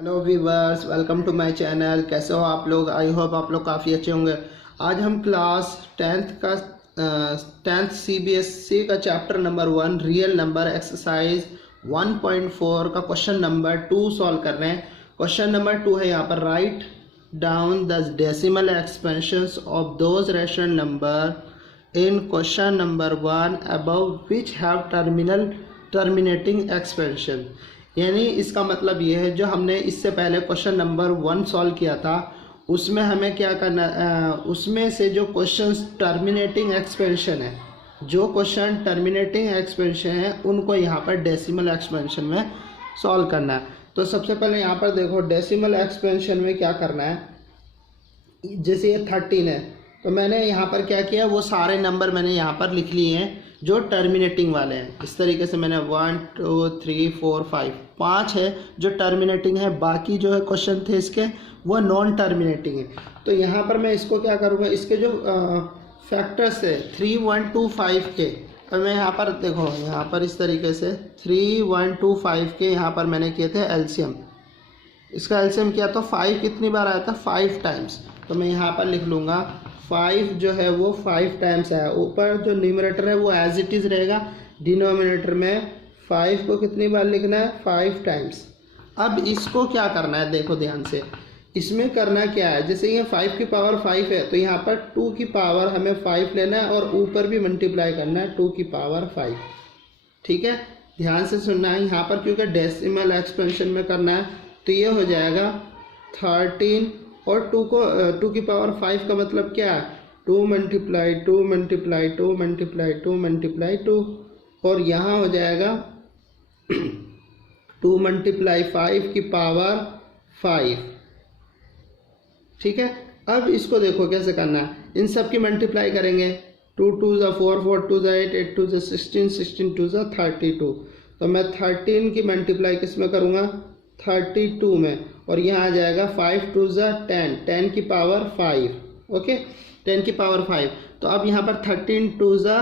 Hello viewers, welcome to my channel. कैसे हो आप लोग? आई होप आप लोग काफ़ी अच्छे होंगे। आज हम क्लास टेंथ सीबीएसई का chapter number 1 real number exercise 1.4 का क्वेश्चन नंबर 2 सॉल्व कर रहे हैं। क्वेश्चन नंबर 2 है यहाँ पर, write down the decimal expansions of those rational number in question number 1 above which have terminating expansion. यानी इसका मतलब ये है, जो हमने इससे पहले क्वेश्चन नंबर 1 सॉल्व किया था उसमें हमें क्या करना, उसमें से जो क्वेश्चन टर्मिनेटिंग एक्सपेंशन है, जो क्वेश्चन टर्मिनेटिंग एक्सपेंशन है उनको यहाँ पर डेसिमल एक्सपेंशन में सॉल्व करना है। तो सबसे पहले यहाँ पर देखो, डेसिमल एक्सपेंशन में क्या करना है। जैसे ये 13 है तो मैंने यहाँ पर क्या किया, वो सारे नंबर मैंने यहाँ पर लिख लिए हैं जो टर्मिनेटिंग वाले हैं। इस तरीके से मैंने 1 2 3 4 5 है जो टर्मिनेटिंग है, बाकी जो है क्वेश्चन थे इसके वो नॉन टर्मिनेटिंग है। तो यहाँ पर मैं इसको क्या करूँगा, इसके जो फैक्टर्स है 3 1 2 5 के, तो मैं यहाँ पर देखो, यहाँ पर इस तरीके से 3 1 2 5 के यहाँ पर मैंने किए थे एलसीएम। इसका एलसीएम किया तो 5 कितनी बार आया था, 5 टाइम्स। तो मैं यहाँ पर लिख लूँगा 5 जो है वो 5 टाइम्स आया। ऊपर जो न्यूमरेटर है वो एज इट इज़ रहेगा, डिनोमिनेटर में 5 को कितनी बार लिखना है, 5 टाइम्स। अब इसको क्या करना है, देखो ध्यान से, इसमें करना क्या है। जैसे ये 5 की पावर 5 है तो यहाँ पर 2 की पावर हमें 5 लेना है और ऊपर भी मल्टीप्लाई करना है 2 की पावर 5। ठीक है, ध्यान से सुनना है यहाँ पर, क्योंकि डेसिमल एक्सपेंशन में करना है। तो ये हो जाएगा 13 और 2 की पावर 5 का मतलब क्या है, 2 मल्टीप्लाई 2 मल्टीप्लाई 2 मल्टीप्लाई 2 मल्टीप्लाई 2, और यहाँ हो जाएगा 2 मल्टीप्लाई 5 की पावर 5। ठीक है, अब इसको देखो कैसे करना है। इन सब की मल्टीप्लाई करेंगे, 2 2 ज़ा 4 4 2 ज़ा 8 8 2 ज़ा 16 16 2 ज़ा 32। तो मैं 13 की मल्टीप्लाई किस में करूँगा, 32 में, और यहाँ आ जाएगा 5 2 ज़ा 10 10 की पावर 5। ओके, 10 की पावर 5। तो अब यहाँ पर 13 2 ज़ा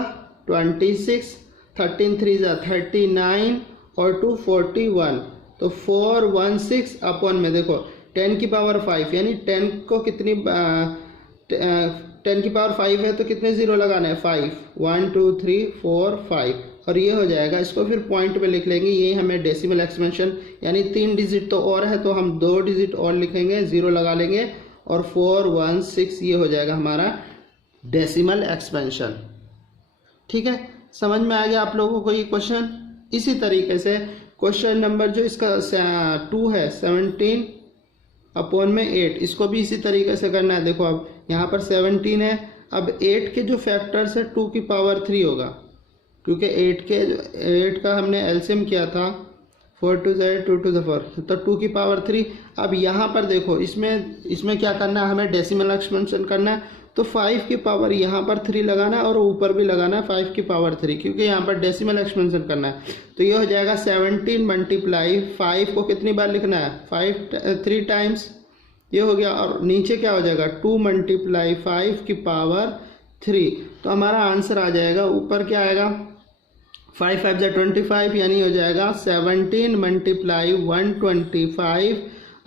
26, 13 3 ज़ा 39 और 2 41। तो 416 अपॉन में देखो 10 की पावर 5, यानी 10 को कितनी 10 की पावर 5 है तो कितने ज़ीरो लगाना है, 5 1 2 3 4 5, और ये हो जाएगा। इसको फिर पॉइंट पे लिख लेंगे, ये हमें डेसिमल एक्सपेंशन, यानी 3 डिजिट तो और है तो हम 2 डिजिट और लिखेंगे, ज़ीरो लगा लेंगे, और 416 ये हो जाएगा हमारा डेसिमल एक्सपेंशन। ठीक है, समझ में आ गया आप लोगों को ये क्वेश्चन। इसी तरीके से क्वेश्चन नंबर जो इसका 2 है 17 अपॉन में 8, इसको भी इसी तरीके से करना है। देखो अब यहाँ पर 17 है, अब 8 के जो फैक्टर्स है 2 की पावर 3 होगा, क्योंकि 8 का हमने एलसीएम किया था, 4 2 ज़ा 8 2 2 ज़ा 4, तो 2 की पावर 3। अब यहाँ पर देखो, इसमें क्या करना है, हमें डेसिमल एक्सपेंशन करना है। तो 5 की पावर यहाँ पर 3 लगाना है और ऊपर भी लगाना है 5 की पावर 3, क्योंकि यहाँ पर डेसिमल एक्सपेंशन करना है। तो ये हो जाएगा 17 मल्टीप्लाई 5 को कितनी बार लिखना है, 3 टाइम्स, ये हो गया। और नीचे क्या हो जाएगा, 2 मल्टीप्लाई 5 की पावर 3। तो हमारा आंसर आ जाएगा, ऊपर क्या आएगा, 5 5 ज़ा 25, यानी हो जाएगा 17 मल्टीप्लाई 125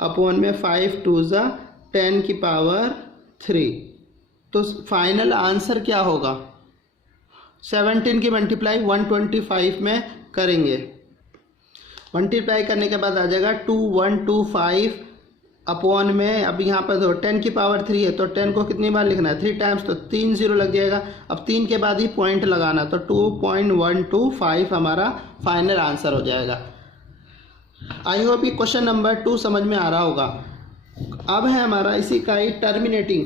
अपॉन में 5 2 ज़ा 10 की पावर 3। तो फाइनल आंसर क्या होगा, 17 की मल्टीप्लाई 125 में करेंगे, मल्टीप्लाई करने के बाद आ जाएगा 2125 अपॉन में, अब यहाँ पर देखो 10 की पावर 3 है तो 10 को कितनी बार लिखना है, 3 टाइम्स, तो 3 ज़ीरो लग जाएगा। अब 3 के बाद ही पॉइंट लगाना, तो 2.125 हमारा फाइनल आंसर हो जाएगा। आई होप ये क्वेश्चन नंबर 2 समझ में आ रहा होगा। अब है हमारा इसी का ही टर्मिनेटिंग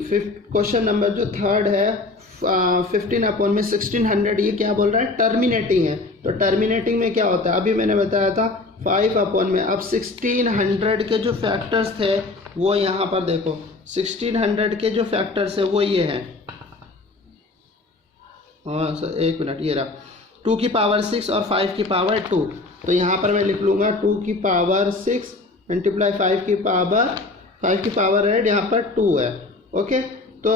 क्वेश्चन नंबर जो 3rd है, 15 अपॉन में 1600, ये क्या बोल रहा है, टर्मिनेटिंग है। तो टर्मिनेटिंग में क्या होता है, अभी मैंने बताया था 5 अपॉन में, अब 1600 के जो फैक्टर्स थे वो यहाँ पर देखो, 1600 के जो फैक्टर्स है वो ये हैं, एक मिनट, ये रहा 2 की पावर 6 और 5 की पावर 2। तो यहाँ पर मैं लिख लूँगा 2 की पावर 6 मल्टीप्लाई 5 की पावर है, यहाँ पर 2 है। ओके, तो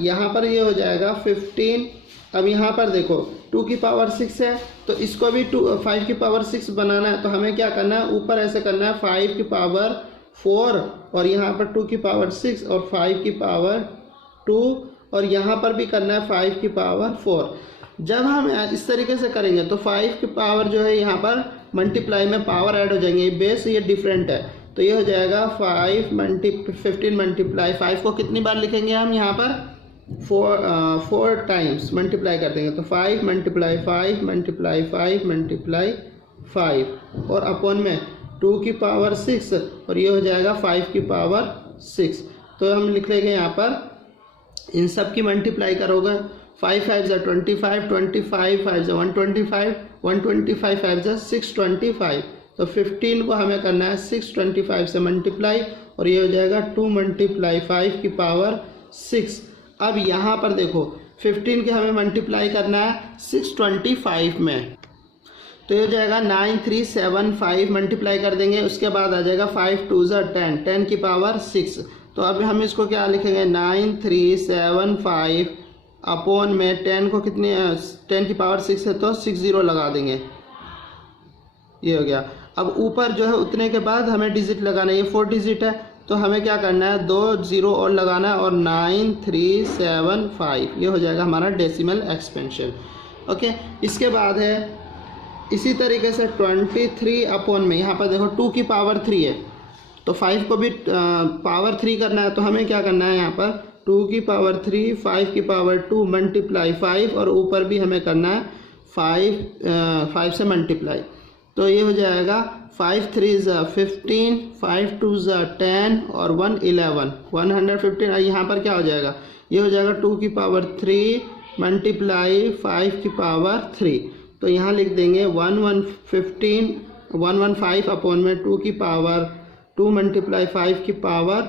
यहाँ पर ये हो जाएगा 15। अब यहाँ पर देखो 2 की पावर 6 है तो इसको भी 5 की पावर 6 बनाना है, तो हमें क्या करना है, ऊपर ऐसे करना है 5 की पावर 4 और यहाँ पर 2 की पावर 6 और 5 की पावर 2 और यहाँ पर भी करना है 5 की पावर 4। जब हम इस तरीके से करेंगे तो 5 की पावर जो है यहाँ पर मल्टीप्लाई में पावर ऐड हो जाएंगे, बेस ये डिफरेंट है, तो ये हो जाएगा 15 मल्टीप्लाई 5 को कितनी बार लिखेंगे हम यहाँ पर 4 टाइम्स मल्टीप्लाई कर देंगे, तो 5 मल्टीप्लाई 5 मल्टीप्लाई 5 मल्टीप्लाई 5 और अपॉन में 2 की पावर 6 और ये हो जाएगा 5 की पावर 6। तो हम लिख लेंगे यहाँ पर इन सब की मल्टीप्लाई करोगे 5 5 जा 25, 25 5 जा 125, 125 5 जा 625, तो 15 को हमें करना है 625 से मल्टीप्लाई और ये हो जाएगा 2 मल्टीप्लाई 5 की पावर 6। अब यहाँ पर देखो 15 के हमें मल्टीप्लाई करना है 625 में, तो ये हो जाएगा 9375 मल्टीप्लाई कर देंगे, उसके बाद आ जाएगा 5 2 जा 10, 10 की पावर 6। तो अब हम इसको क्या लिखेंगे 9375 अपॉन में 10 को कितने 10 की पावर 6 है तो 60 लगा देंगे, ये हो गया। अब ऊपर जो है उतने के बाद हमें डिजिट लगाना है, ये 4 डिजिट है तो हमें क्या करना है 2 0 और लगाना है और 9375 ये हो जाएगा हमारा डेसिमल एक्सपेंशन। ओके, इसके बाद है इसी तरीके से 23 अपॉन में यहाँ पर देखो 2 की पावर 3 है तो 5 को भी पावर 3 करना है, तो हमें क्या करना है यहाँ पर 2 की पावर 3 5 की पावर 2 मल्टीप्लाई 5 और ऊपर भी हमें करना है 5 से मल्टीप्लाई, तो ये हो जाएगा 5 3 ज़ा 15, 5 2 ज़ा 10 और 1 11, 115। यहाँ पर क्या हो जाएगा ये हो जाएगा 2 की पावर 3 मल्टीप्लाई 5 की पावर 3, तो यहाँ लिख देंगे 115 अपॉन में 2 की पावर 2 मल्टीप्लाई 5 की पावर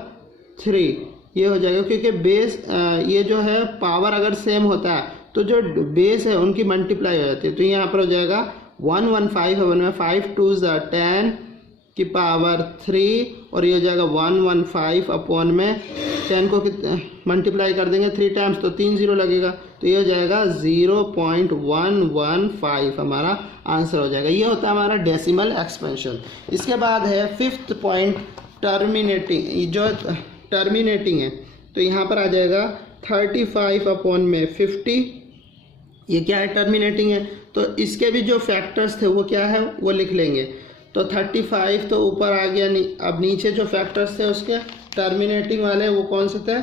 3 ये हो जाएगा, क्योंकि बेस ये जो है पावर अगर सेम होता है तो जो बेस है उनकी मल्टीप्लाई हो जाती है, तो यहाँ पर हो जाएगा 115 में 5 2 ज़ा 10 की पावर 3 और ये हो जाएगा 115 अपॉन में 10 को मल्टीप्लाई कर देंगे 3 टाइम्स तो 3 0 लगेगा, तो ये हो जाएगा 0.115 हमारा आंसर हो जाएगा। ये होता है हमारा डेसिमल एक्सपेंशन। इसके बाद है 5th पॉइंट टर्मिनेटिंग, जो टर्मिनेटिंग है तो यहाँ पर आ जाएगा 35 अपॉन में 50, ये क्या है टर्मिनेटिंग है, तो इसके भी जो फैक्टर्स थे वो क्या है वो लिख लेंगे। तो 35 तो ऊपर आ गया, अब नीचे जो फैक्टर्स थे उसके टर्मिनेटिंग वाले वो कौन से थे,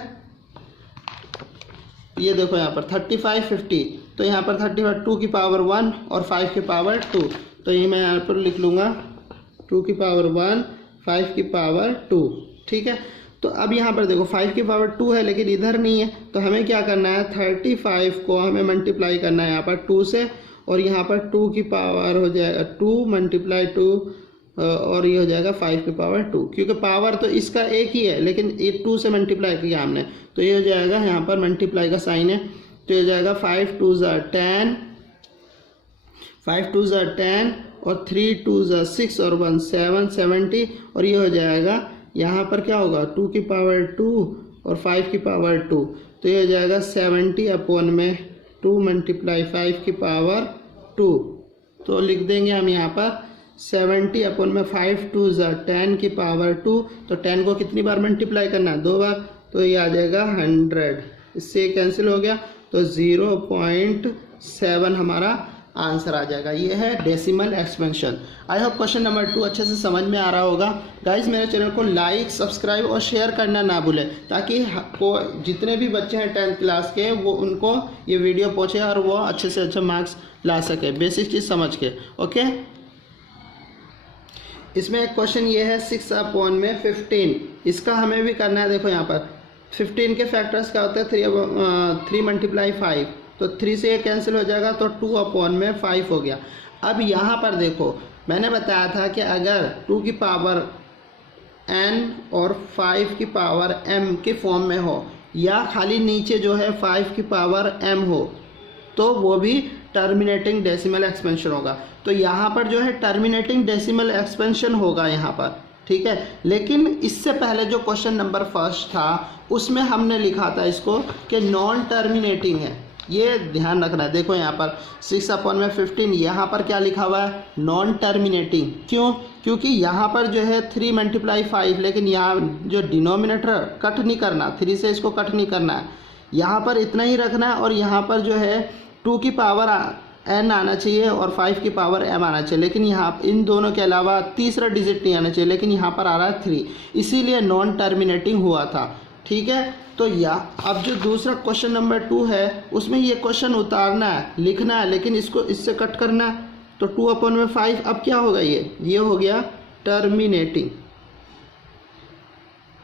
ये देखो यहाँ पर 35 50, तो यहाँ पर 35 2 की पावर 1 और 5 की पावर 2, तो ये मैं यहाँ पर लिख लूँगा 2 की पावर 1 5 की पावर 2, ठीक है। तो अब यहाँ पर देखो 5 की पावर 2 है लेकिन इधर नहीं है, तो हमें क्या करना है 35 को हमें मल्टीप्लाई करना है यहाँ पर 2 से और यहाँ पर 2 की पावर हो जाएगा 2 मल्टीप्लाई 2 और ये हो जाएगा 5 की पावर 2, क्योंकि पावर तो इसका एक ही है लेकिन ये 2 से मल्टीप्लाई किया हमने, तो ये हो जाएगा यहाँ पर मल्टीप्लाई का साइन है, तो ये हो जाएगा 5 2 ज़ा 10, 5 2 ज़ा 10 और 3 2 ज़ा 6 और 1 7 70 और ये हो जाएगा यहाँ पर क्या होगा 2 की पावर 2 और 5 की पावर 2, तो ये हो जाएगा 70 अपॉन में 2 मल्टीप्लाई 5 की पावर 2, तो लिख देंगे हम यहाँ पर 70 अपॉन में 5 2 ज़ा 10 की पावर 2, तो 10 को कितनी बार मल्टीप्लाई करना है 2 बार, तो ये आ जाएगा 100, इससे कैंसिल हो गया तो 0.7 हमारा आंसर आ जाएगा। ये है decimal expansion. I hope question number 2 अच्छे से समझ में आ रहा होगा। गाइस मेरे चैनल को लाइक सब्सक्राइब और शेयर करना ना भूलें ताकि जितने भी बच्चे हैं 10th क्लास के वो उनको ये वीडियो पहुँचे और वो अच्छे से अच्छे मार्क्स ला सके बेसिक चीज़ समझ के। ओके, इसमें एक क्वेश्चन ये है 6 अपॉन में 15, इसका हमें भी करना है। देखो यहाँ पर 15 के फैक्टर्स क्या होते हैं 3 मल्टीप्लाई 5, तो 3 से ये कैंसिल हो जाएगा तो 2 अपॉन में 5 हो गया। अब यहाँ पर देखो मैंने बताया था कि अगर 2 की पावर n और 5 की पावर m के फॉर्म में हो या खाली नीचे जो है 5 की पावर m हो तो वो भी टर्मिनेटिंग डेसिमल एक्सपेंशन होगा। तो यहाँ पर जो है टर्मिनेटिंग डेसिमल एक्सपेंशन होगा यहाँ पर, ठीक है। लेकिन इससे पहले जो क्वेश्चन नंबर 1 था उसमें हमने लिखा था इसको कि नॉन टर्मिनेटिंग है। ये ध्यान रखना है। देखो यहाँ पर 6/15, यहाँ पर क्या लिखा हुआ है, नॉन टर्मिनेटिंग। क्यों? क्योंकि यहाँ पर जो है 3 × 5, लेकिन यहाँ जो डिनोमिनेटर कट नहीं करना, 3 से इसको कट नहीं करना है, यहाँ पर इतना ही रखना है। और यहाँ पर जो है 2 की पावर n आना चाहिए और 5 की पावर m आना चाहिए, लेकिन यहाँ इन दोनों के अलावा तीसरा डिजिट नहीं आना चाहिए, लेकिन यहाँ पर आ रहा है 3, इसीलिए नॉन टर्मिनेटिंग हुआ था। ठीक है, तो अब जो दूसरा क्वेश्चन नंबर 2 है उसमें ये क्वेश्चन उतारना है, लिखना है, लेकिन इसको इससे कट करना है। तो 2/5 अब क्या होगा, ये हो गया टर्मिनेटिंग।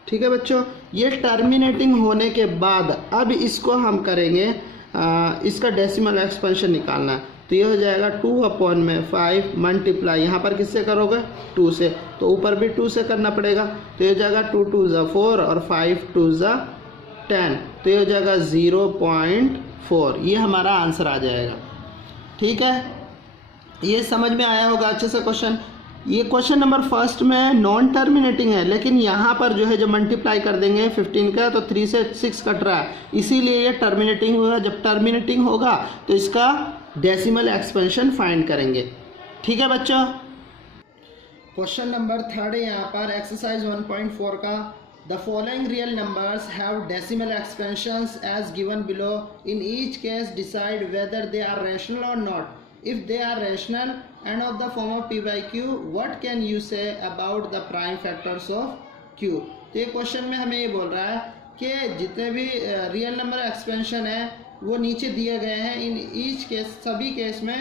ठीक है बच्चों, ये टर्मिनेटिंग होने के बाद अब इसको हम करेंगे, इसका डेसिमल एक्सपेंशन निकालना है। तो ये हो जाएगा 2/5 मल्टीप्लाई, यहाँ पर किससे करोगे, 2 से, तो ऊपर भी 2 से करना पड़ेगा। तो ये हो जाएगा 2 × 2 = 4 और 5 × 2 = 10, तो ये हो जाएगा 0.4। ये हमारा आंसर आ जाएगा। ठीक है, ये समझ में आया होगा अच्छे से क्वेश्चन। ये क्वेश्चन नंबर फर्स्ट में नॉन टर्मिनेटिंग है, लेकिन यहाँ पर जो है जब मल्टीप्लाई कर देंगे 15 का तो 3 से 6 कट रहा है, इसीलिए ये टर्मिनेटिंग हुआ। जब टर्मिनेटिंग होगा तो इसका डेसिमल एक्सपेंशन फाइंड करेंगे। ठीक है बच्चों, क्वेश्चन नंबर 3 यहाँ पर एक्सरसाइज 1.4 का, the following real numbers have decimal expansions as given below, in each case decide whether they are rational or not. If they are rational and of the form of p/q, what can you say about the prime factors of q? तो ये question में हमें ये बोल रहा है कि जितने भी रियल नंबर एक्सपेंशन है वो नीचे दिए गए हैं, इन ईच केस, सभी केस में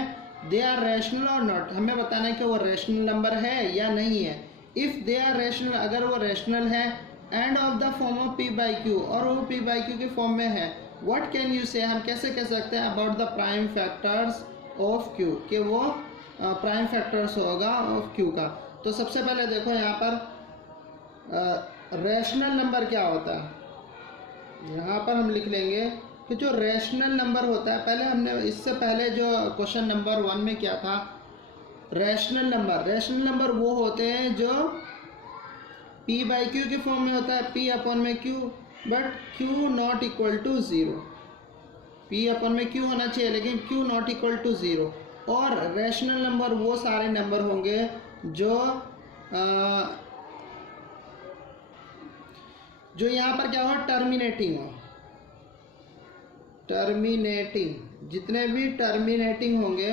दे आर रैशनल और नॉट, हमें बताना है कि वो रैशनल नंबर है या नहीं है। इफ़ दे आर रैशनल, अगर वो रैशनल है, end of the form of p/q, और वो p/q के फॉर्म में है, व्हाट कैन यू से, हम कैसे कह सकते हैं about the prime factors of Q, कि वो प्राइम फैक्टर्स होगा ऑफ क्यू का। तो सबसे पहले देखो यहाँ पर रैशनल नंबर क्या होता है, यहाँ पर हम लिख लेंगे कि जो रैशनल नंबर होता है, पहले हमने इससे पहले जो क्वेश्चन नंबर 1 में क्या था, रैशनल नंबर वो होते हैं जो p/q के फॉर्म में होता है, p/q, but q not equal to 0, p/q होना चाहिए लेकिन q नॉट इक्वल टू 0। और रैशनल नंबर वो सारे नंबर होंगे जो यहाँ पर क्या हो, टर्मिनेटिंग हो। जितने भी टर्मिनेटिंग होंगे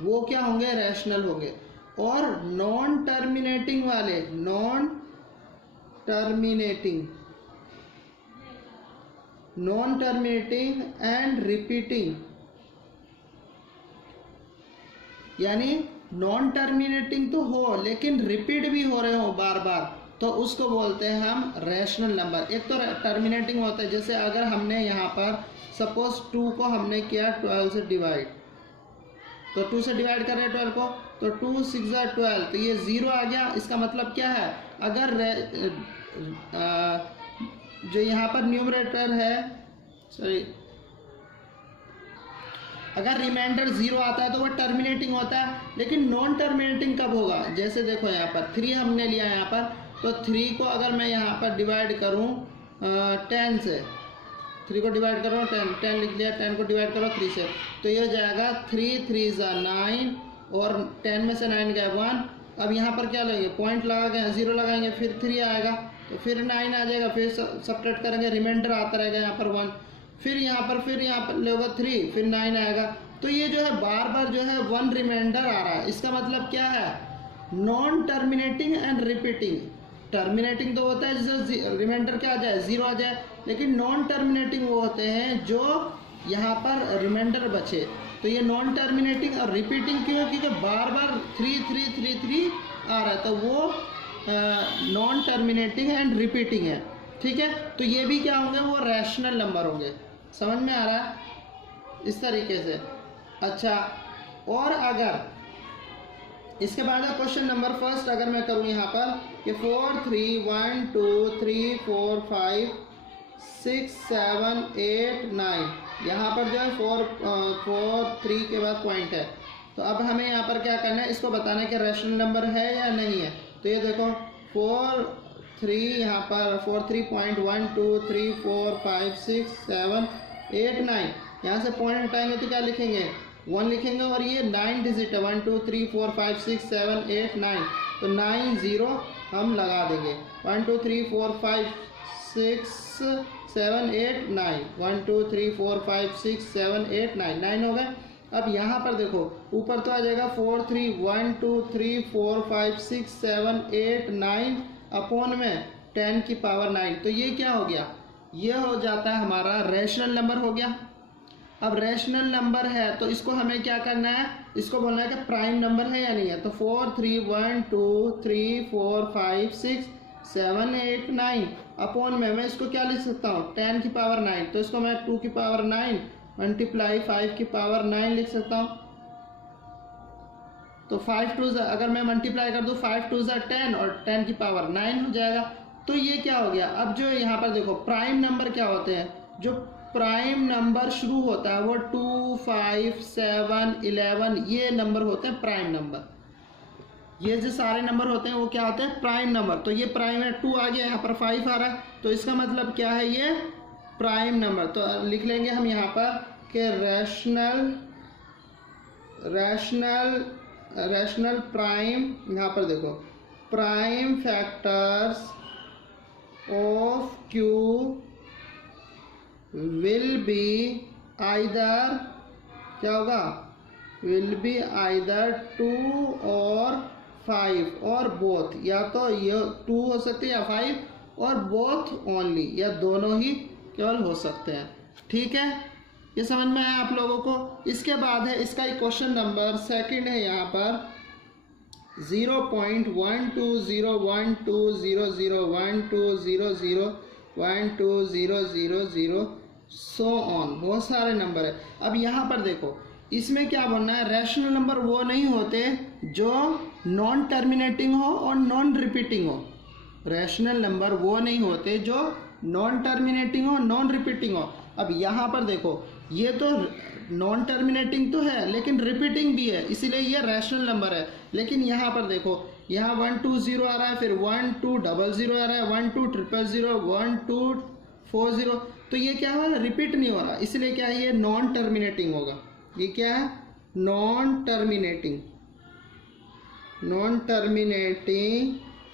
वो क्या होंगे, रैशनल होंगे। और नॉन टर्मिनेटिंग वाले, नॉन टर्मिनेटिंग एंड रिपीटिंग, यानी नॉन टर्मिनेटिंग तो हो लेकिन रिपीट भी हो रहे हो बार बार, तो उसको बोलते हैं हम रैशनल नंबर। एक तो टर्मिनेटिंग होता है, जैसे अगर हमने यहाँ पर सपोज 2 को हमने किया 12 से डिवाइड, तो 2 से डिवाइड कर रहे हैं 12 को, तो 2 × 6 = 12, तो ये 0 आ गया। इसका मतलब क्या है, अगर जो यहाँ पर न्यूमरेटर है, सॉरी, अगर रिमाइंडर 0 आता है तो वह टर्मिनेटिंग होता है। लेकिन नॉन टर्मिनेटिंग कब होगा, जैसे देखो यहाँ पर 3 हमने लिया यहाँ पर, तो 3 को अगर मैं यहाँ पर डिवाइड करूँ 10 से, 3 को डिवाइड करो 10 लिख लिया, 10 को डिवाइड करो 3 से, तो ये हो जाएगा 3 × 3 = 9, और 10 में से 9 गया 1। अब यहाँ पर क्या लगेगा, पॉइंट लगा के 0 लगाएंगे, फिर 3 आएगा, तो फिर 9 आ जाएगा, फिर सब्ट्रैक्ट करेंगे, रिमाइंडर आता रहेगा यहाँ पर 1, फिर यहाँ पर लोगे 3, फिर 9 आएगा। तो ये जो है बार बार जो है 1 रिमाइंडर आ रहा है। इसका मतलब क्या है, non terminating and repeating. Terminating तो होता है जिससे रिमाइंडर क्या आ जाए, 0 आ जाए, लेकिन नॉन टर्मिनेटिंग वो होते हैं जो यहाँ पर रिमाइंडर बचे। तो ये नॉन टर्मिनेटिंग और रिपीटिंग क्यों, क्योंकि बार बार 3 3 3 3 आ रहा है, तो वो नॉन टर्मिनेटिंग एंड रिपीटिंग है। ठीक है, तो ये भी क्या होंगे, वो रैशनल नंबर होंगे। समझ में आ रहा है, इस तरीके से। अच्छा, और अगर इसके बाद क्वेश्चन नंबर फर्स्ट अगर मैं करूँ यहाँ पर कि 4 3 1 2 3 4 5 6 7 8 9, यहाँ पर जो है 4 3 के बाद पॉइंट है। तो अब हमें यहाँ पर क्या करना है, इसको बताना है कि रैशनल नंबर है या नहीं है। तो ये देखो 4 3, यहाँ पर 4 3 पॉइंट 1 2 3 4 5 6 7 8 9, यहाँ से पॉइंट हटाएंगे तो क्या लिखेंगे 1 लिखेंगे, और ये 9 डिजिट है 1 2 3 4 5 6 7 8 9, तो 9 0 हम लगा देंगे। 1 2 3 4 5 6 7 8 9, 1 2 3 4 5 6 7 8 9, 9 हो गए। अब यहाँ पर देखो ऊपर तो आ जाएगा 4 3 1 2 3 4 5 6 7 8 9 अपॉन में 10 की पावर 9, तो ये क्या हो गया, ये हो जाता है हमारा रैशनल नंबर हो गया। अब रैशनल नंबर है तो इसको हमें क्या करना है, इसको बोलना है कि प्राइम नंबर है या नहीं है। तो 4 3 1 2 3 4 5 6 7 8 9 अपॉन में मैं इसको क्या लिख सकता हूँ 10 की पावर 9, तो इसको मैं 2 की पावर 9 मल्टीप्लाई 5 की पावर 9 लिख सकता हूँ। तो 5 2 अगर मैं मल्टीप्लाई कर दूँ 5 2 10 और 10 की पावर 9 हो जाएगा। तो ये क्या हो गया, अब जो यहाँ पर देखो प्राइम नंबर क्या होते हैं, जो प्राइम नंबर शुरू होता है वो 2 5 7 11 ये नंबर होते हैं प्राइम नंबर। ये जो सारे नंबर होते हैं वो क्या होते हैं प्राइम नंबर। तो ये प्राइम है, 2 आ गया, यहाँ पर 5 आ रहा है, तो इसका मतलब क्या है ये प्राइम नंबर। तो लिख लेंगे हम यहाँ पर कि रैशनल प्राइम, यहाँ पर देखो prime factors of Q will be either, क्या होगा, विल बी आइदर 2 और 5 और बोथ, या तो ये 2 हो सकते हैं या 5 और बोथ ओनली, या दोनों ही केवल हो सकते हैं। ठीक है, ये समझ में आया आप लोगों को। इसके बाद है इसका एक क्वेश्चन नंबर 2 है यहाँ पर 0.1201200120012000 सो ऑन, बहुत सारे नंबर है। अब यहाँ पर देखो इसमें क्या बनना है, रैशनल नंबर वो नहीं होते जो नॉन टर्मिनेटिंग हो और नॉन रिपीटिंग हो। रैशनल नंबर वो नहीं होते जो नॉन टर्मिनेटिंग हो नॉन रिपीटिंग हो। अब यहाँ पर देखो ये तो नॉन टर्मिनेटिंग तो है लेकिन रिपीटिंग भी है, इसीलिए ये रैशनल नंबर है। लेकिन यहाँ पर देखो यहाँ 1 2 0 आ रहा है, फिर 1 2 0 0 आ रहा है, 1 2 0 0 1 2 4 0, तो ये क्या हुआ, रिपीट नहीं हो रहा, इसलिए क्या है ये नॉन टर्मिनेटिंग होगा। ये क्या है, नॉन टर्मिनेटिंग,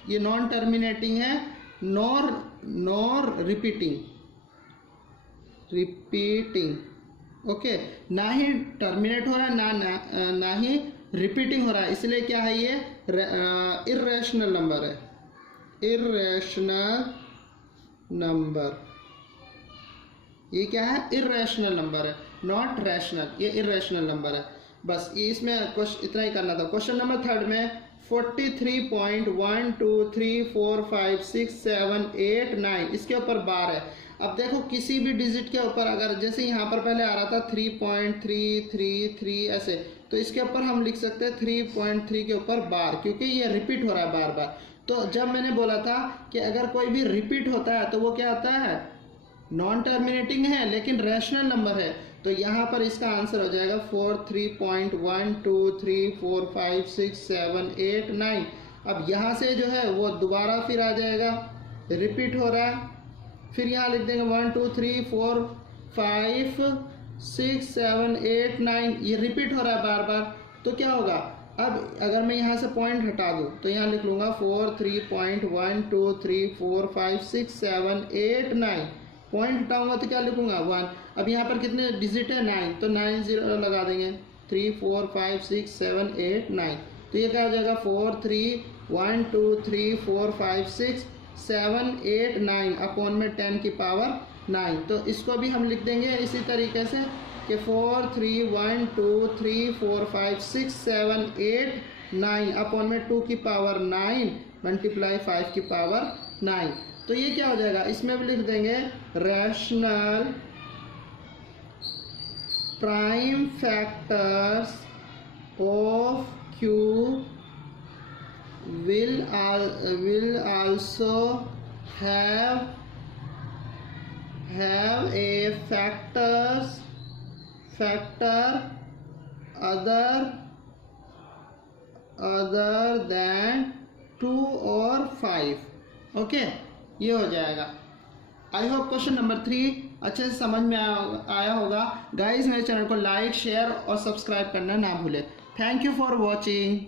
ये नॉन टर्मिनेटिंग है, नॉर रिपीटिंग। ओके, ना ही टर्मिनेट हो रहा है ना ही रिपीटिंग हो रहा है, इसलिए क्या है ये इर्रेशनल नंबर है, इर्रेशनल नंबर। ये क्या है, इर्रेशनल नंबर है, नॉट रैशनल, ये इर्रेशनल नंबर है। बस ये इसमें इतना ही करना था। क्वेश्चन नंबर 3 में 43.123456789 इसके ऊपर बार है। अब देखो किसी भी डिजिट के ऊपर अगर जैसे यहाँ पर पहले आ रहा था 3.333 ऐसे, तो इसके ऊपर हम लिख सकते हैं 3.3 के ऊपर बार, क्योंकि ये रिपीट हो रहा है बार बार। तो जब मैंने बोला था कि अगर कोई भी रिपीट होता है तो वो क्या होता है, नॉन टर्मिनेटिंग है लेकिन रैशनल नंबर है। तो यहाँ पर इसका आंसर हो जाएगा 43.123456789। अब यहाँ से जो है वो दोबारा फिर आ जाएगा, रिपीट हो रहा है, फिर यहाँ लिख देंगे 1 2 3 4 5 6 7 8 9, ये रिपीट हो रहा है बार बार। तो क्या होगा, अब अगर मैं यहाँ से पॉइंट हटा दूँ तो यहाँ लिख लूँगा 43.123456789, पॉइंट हटाऊंगा तो क्या लिखूंगा 1। अब यहाँ पर कितने डिजिट है 9, तो 9 0 लगा देंगे, 3 4 5 6 7 8 9, तो ये क्या हो जाएगा 4 3 1 2 3 4 5 6 7 8 9 अपॉन में 10 की पावर 9। तो इसको भी हम लिख देंगे इसी तरीके से कि 4 3 1 2 3 4 5 6 7 8 9 अपॉन में 2 की पावर 9 मल्टीप्लाई 5 की पावर 9। तो ये क्या हो जाएगा, इसमें भी लिख देंगे rational prime factors of Q will also have a factor other than 2 और 5। ओके, ये हो जाएगा। आई होप क्वेश्चन नंबर 3 अच्छे से समझ में आया होगा। गाइस मेरे चैनल को लाइक शेयर और सब्सक्राइब करना ना भूलें। Thank you for watching.